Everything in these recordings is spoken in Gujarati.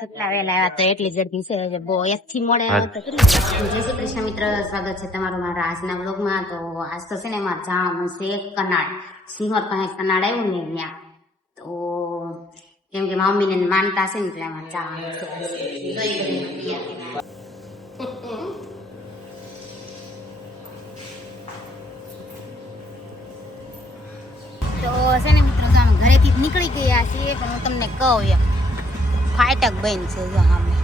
કેટલા વેલા આવ્યા તો એટલી ગરદી છે બહુ એકથી મોડે તો કરી. જય શ્રી કૃષ્ણ મિત્ર, સ્વાગત છે તમારું મારા આજના બ્લોગમાં. તો આજ તો છે ને એમાં જવાનું છે કનાડ, સિંહોર પાસે કનાડ આવ્યું ને ત્યાં. તો કેમ કે મમ્મીને માનતા છે ને એટલે એમાં જવાનું છે. તો છે ને મિત્રો અમે ઘરેથી જ નીકળી ગયા છીએ, પણ હું તમને કહું એમ ફાટક બંધ છે જો અમે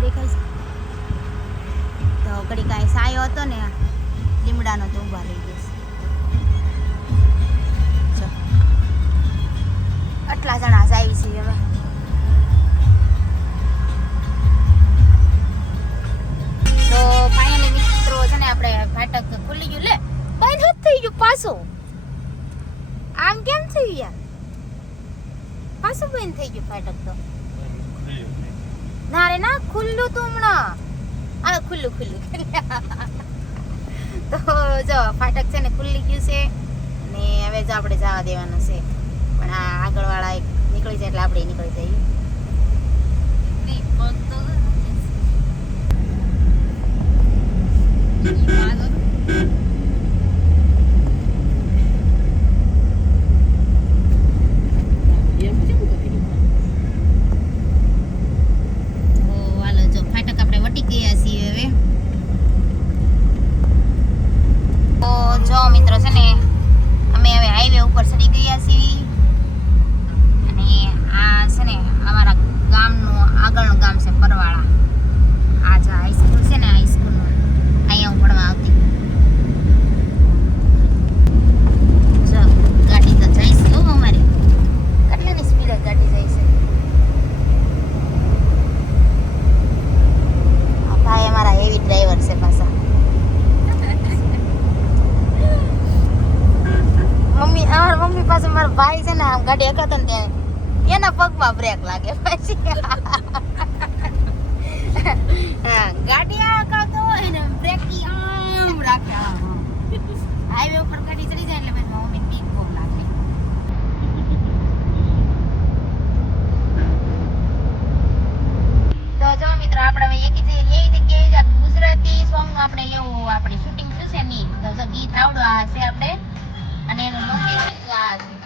દેખાય છે. તો ઘડી કાંઈ સાયો હતો ને લીમડાનો તો ઊભા રહી ગયો છે. આટલા જણા જાય છે હવે. તો ફાઇનલી મિત્રો છે ને આપણે ફાટક ખુલી ગયું, લે બંધ જ થઈ ગયું પાછું. આમ કેમ થયું યાર, પાછું બંધ થઈ ગયું ફાટક. તો ના રે ના, ખુલ્લું તું હમણાં. આ ખુલ્લું તો જો ફાટક છે ને ખુલ્લી ગયું છે અને હવે જો આપણે જવા દેવાનું છે. પણ આ આગળવાળા એક નીકળી જાય એટલે આપણે નીકળી જઈએ. ભાઈ છે ને આમ ગાડી હકાતો ને ત્યાં એના પગમાં બ્રેક લાગે પછી ગાડી હકાતો હોય ને બ્રેક આમ રાખે. હાઈવે ઉપર ગાડી ચડી જાય એટલે પછી મમ્મી બીક બહુ લાગે. તો જો મિત્રો આપણે એ જગ્યાએ ગુજરાતી સોંગ આપણે એવું આપણી શૂટિંગ થશે ની તો ગીત આવડો આ છે આપણે અને એનું લોકેશન આ છે.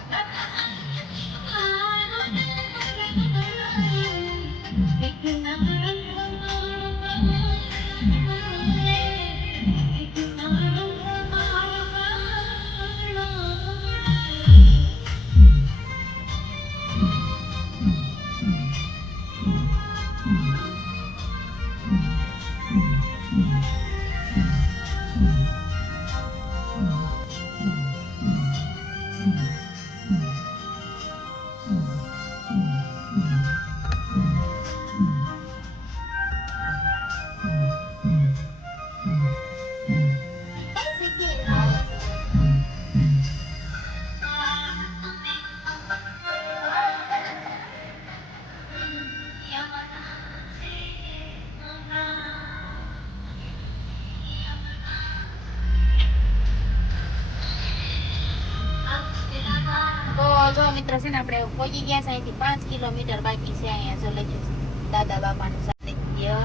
જો મિત્રો છે ને આપણે પહોંચી ગયા છે, અહીંથી 5 કિલોમીટર બાકી છે. અહીંયા જો લખ્યું છે દાદા બાપાનું સાનિધ્ય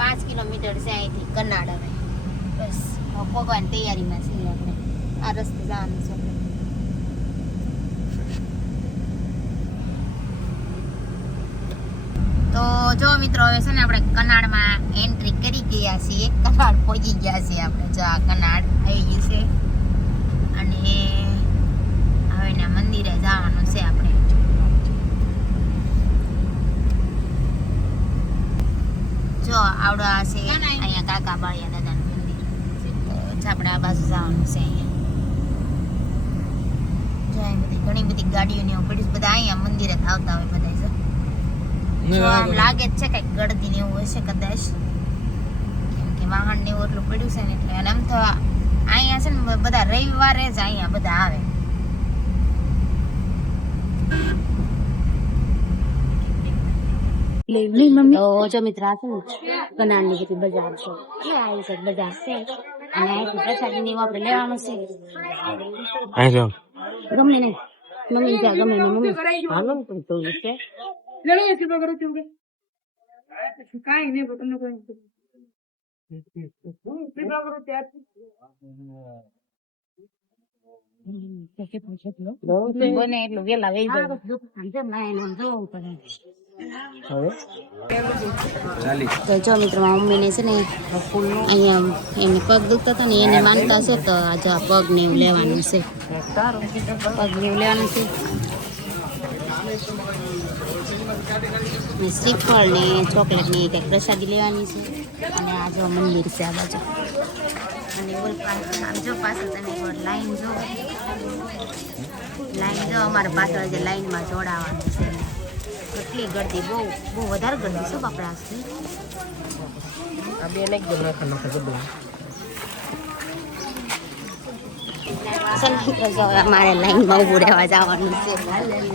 5 કિલોમીટર છે અહીંથી કનાડ. હવે બસ પહોંચવાની તૈયારીમાં છીએ આપણે. આ રસ્તે જવાનું છે. તો જો મિત્રો હવે છે ને આપણે કનાડમાં એન્ટ્રી કરી ગયા છીએ. કનાડ પહોંચી ગયા છીએ આપણે. જો આ કનાડ આવી ગયું છે અને હવે ના મંદિરે જવાનું છે આપણે. જો આવડો આ છે અહીંયા કાકા બાળિયા દાદાનું મંદિર. તો આપણે આ બાજુ જવાનું છે. અહીંયા ઘણી બધી ગાડીઓની પડી બધા અહીંયા મંદિરે આવતા હોય બધા. જો આમ લાગે જ છે કઈક ગળદી ને એવું હશે કદાચ, કેમ કે વાહન ને એવું એટલું પડ્યું છે ને એટલે. અને આમ તો અહીંયા છે ને બધા રવિવારે જ અહીંયા બધા આવે. તો જો મિત્ર આ છે ને કનાડની બધી બજાર છે. આવી છે બજાર છે અને અહીંથી પ્રસાદી ને એવું આપણે લેવાનું છે. ગમે નહીં મમ્મી ત્યાં ગમે નહીં મમ્મી હાલો પણ તો છે બને એટલું વેલા વહી જાય તો જો મિત્રો મમ્મી ને છે ને અહીંયા એને પગ દુખતા હતા ને એને માનતા છે તો આજે આ પગ ને એવું લેવાનું છે પગ ને એવું લેવાનું છે શ્રીફળ ને ચોકલેટ ની કંઈક પ્રસાદી લેવાની છે અને આ જો મંદિર છે આ બાજુ અને આમ જો પાછળ તમે લાઈન જો અમારે પાછળ જે લાઈનમાં જોડાવાનું છે કેટલી ગળદી બહુ વધારે ગળદી શું બાપડા છે અમારે લાઈનમાં ઉભું રહેવા જવાનું છે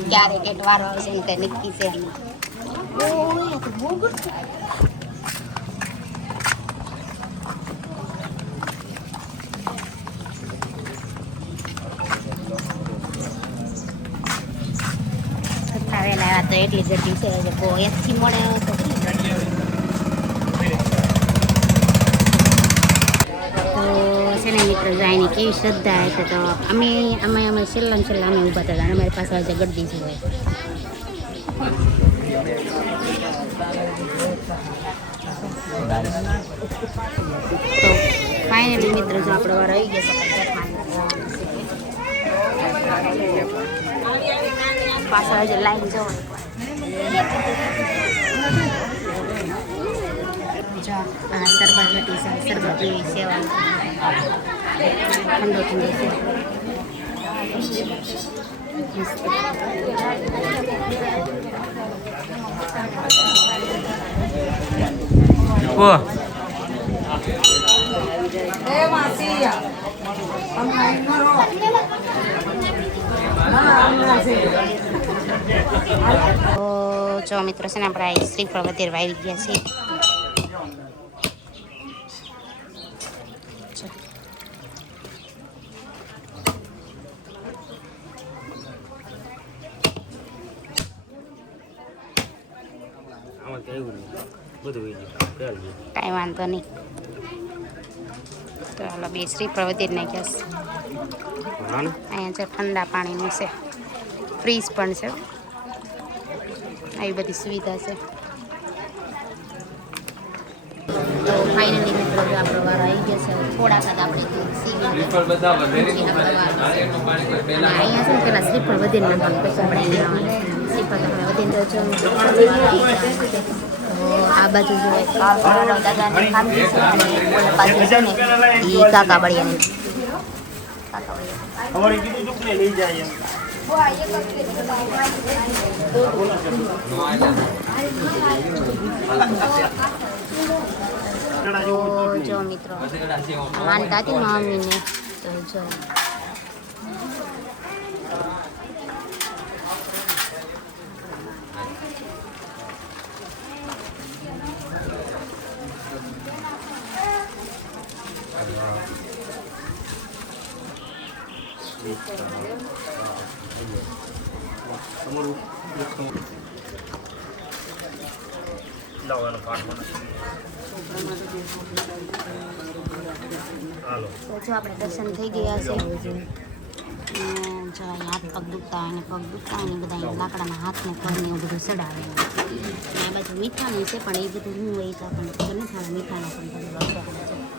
ક્યારે કેટ વારો આવશે ને કઈ નક્કી છે વેલા તો એટલી ગરદી છે બહુ એકથી મળે તો છે ને મિત્રો જાયની કેવી શ્રદ્ધા હશે તો અમે છેલ્લા અમે ઊભા હતા અમારી પાસે આજે ગરદી છે હોય તો ફાઇનલી મિત્રો જો આપણો વાર આવી ગયો પાછળ હજુ લાઈન જવાની આ શરબત હતી શરબત જેવી સેવા ઠંડો છે જો મિત્રો છે ને આપણે શ્રીફળ વધેરવા આવી ગયા છીએ કાંઈ વાંધો નહીં તો હાલો બે શ્રીફળ વધેર નાખ્યા અહીંયા છે ઠંડા પાણીનું છે ફ્રીજ પણ છે આવી બધી સુવિધા છે તો ફાઇનલી મિત્રો આપણો વારો આવી ગયો છે થોડાક જ આપણે અહીંયા છે પેલા શ્રીફળ વધીને નાખવાનું પછી આપણે શ્રીફળ આપણે વધીને આ બાજુ જો દાદાની ખાતી છે અને ઓલા બાજુ છે ને એ કાકા બળિયાની જો મિત્રો માનતા હતી મમ્મીને તો જો તો જો આપણે દર્શન થઈ ગયા છે જો હાથ પગ દુખતા હોય ને પગ દુખતા હોય ને બધા લાકડાના હાથને પગને એવું બધું ચડાવે આ બાજુ મીઠાનું છે પણ એ બધું હું હોય તો આપણને ખબર નથી આવે મીઠાનો પણ બધું વપરાય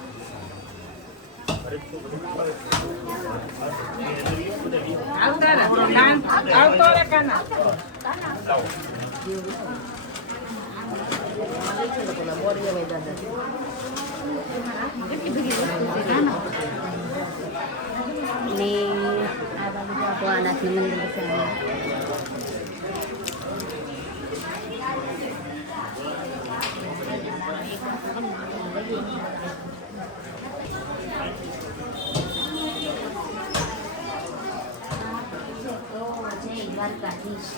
ને આ બાજુ ભોળાનાથનું મંદિર છે દ્વારકાધીશ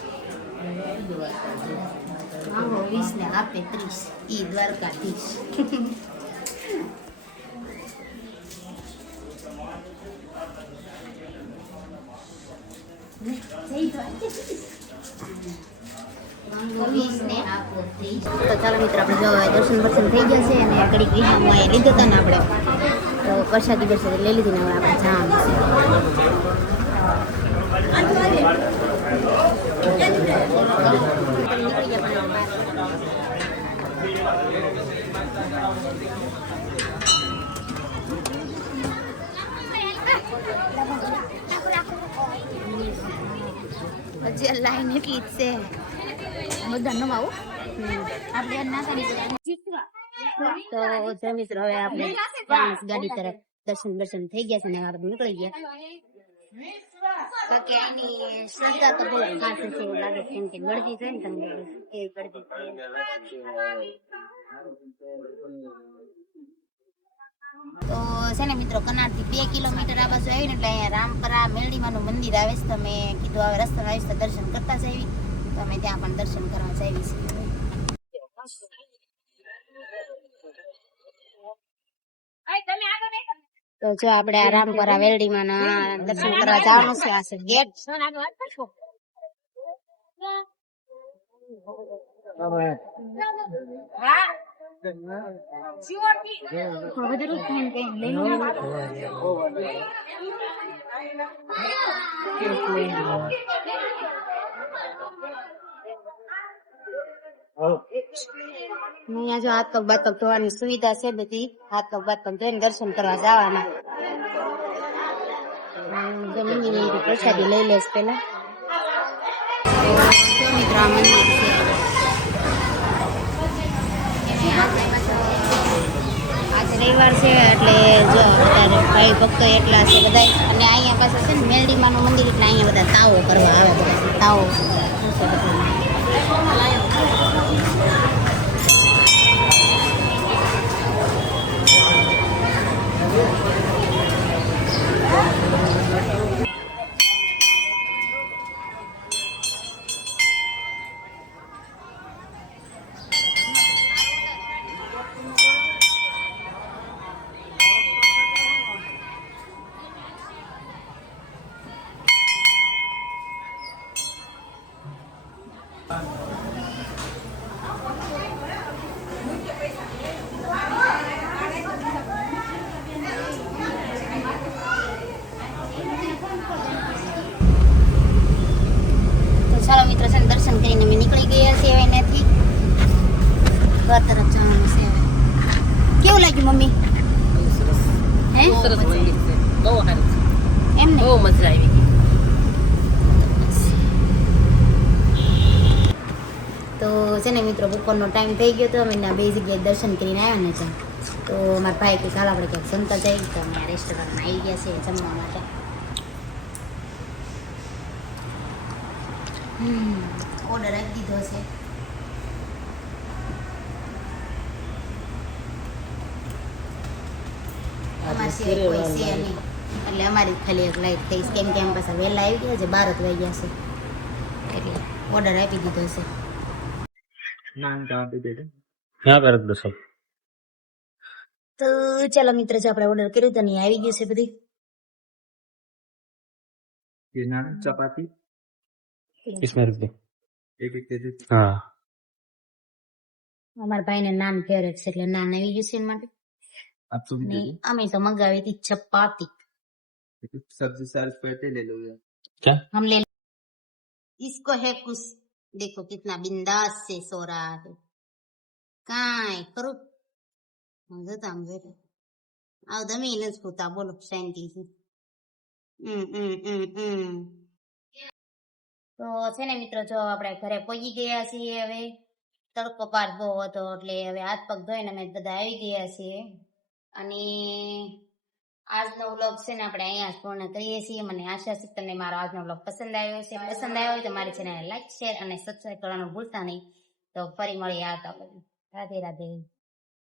માંગો 20 ને આપે 30 ઈ દ્વારકાધીશ માંગો તો ચાલો મિત્રો આપણે જો દર્શન બર્શન થઈ ગયા છે અને ઘડીક વિહારમાં અહીંયા લીધો હતા ને આપણે તો પ્રસાદી બરસાદી લઈ લીધી ને હવે આપણે જવાનું છે હજી લાઈન એટલી જ છે બધા નવાવું આપણે ના કરી તો જો મિત્રો હવે આપણે ગાડી તરફ દર્શન થઈ ગયા છે ને આપણે નીકળી ગયા બાકી આની શ્રદ્ધા તો બહુ ખાસ છે એવું લાગે કેમ કે ગળદી છે ને તમને એ ગળદી તો છે ને મિત્રો કનાડથી 2 કિલોમીટર આ બાજુ આવીને એટલે અહીંયા રામપરા મેરડીમાનું મંદિર આવે છે તો મેં કીધું હવે રસ્તામાં આવીશ તો દર્શન કરતા જઈએ તો અમે ત્યાં પણ દર્શન કરવા જઈએ છીએ તો જો આપણે આ રામપરા વેરડીમાં દર્શન કરવા જવાનું છે આ છે ગેટ અહીંયા જો હાથ પગ બાત પગ ધોવાની સુવિધા છે બધી હાથ પગ બાત પગ ધોઈને દર્શન કરવા જવાના પ્રસાદી લઈ લેશ પેલા મિત્રો આ મંદિર છે આજે રવિવાર છે એટલે જો અત્યારે ભાઈ ભક્તો એટલા છે બધા અને અહીંયા પાસે છે ને મેરડીમાનું મંદિર એટલે અહીંયા બધા તાવો કરવા આવે બધા તાવો ચાલો મિત્રો છે દર્શન કરીને અમે નીકળી ગયા છીએ અહીંયાથી ઘર તરફ જવાનું છે કેવું લાગ્યું મમ્મી હે સરસ મંદિર છે બહુ સારું એમ ને બહુ મજા આવી ગઈ તો છે ને મિત્રો બપોરનો ટાઈમ થઈ ગયો તો અમે બે જગ્યાએ દર્શન કરીને આવ્યા ને ત્યાં તો મારા ભાઈ કે કાલ આપણે ક્યાંક જમતા જઈએ તો અમે રેસ્ટોરન્ટમાં આવી ગયા છીએ જમવા માટે ઓર્ડર આપી દીધો છે અમારી સિવાય કોઈ છે નહીં એટલે અમારી ખાલી એક લાઈટ થઈ કેમ કે એમ પાછા વહેલા આવી ગયા છે 12 જ વાગ્યા છે એટલે ઓર્ડર આપી દીધો છે તો ચાલો મિત્ર જો આપણે ઓર્ડર કર્યું તો નહીં આવી ગયું છે બધી चपाती इसमें रुक दो एक हाँ અમારા ભાઈને નાન ફેવરેટ છે એટલે નાન આવી ગયું છે એના માટે अब तुम ને અમે તો મંગાવી હતી ચપાતી सब्जी साल पहले ले लो यार क्या हम ले इसको है कुछ देखो कितना बिंदास से सो रहा है કાંઈ કરું જોતા આમ જોતા આવ તમે એને જ પૂછતા બોલો શાંતિથી તો છે ને મિત્રો જો આપણે ઘરે પહોંચી ગયા છીએ હવે તડકો પાર બહુ હતો એટલે હવે હાથ પગ ધોઈને અમે બધા આવી ગયા છીએ અને આજનો વ્લોગ છે ને આપણે અહીંયા જ પૂર્ણ કરીએ છીએ મને આશા છે તમને મારો આજનો વ્લોગ પસંદ આવ્યો છે પસંદ આવ્યો હોય તો મારી ચેનલને લાઈક શેર અને સબસ્ક્રાઈબ કરવાનું ભૂલતા નહીં તો ફરી મળીએ આવતા રાધે રાધે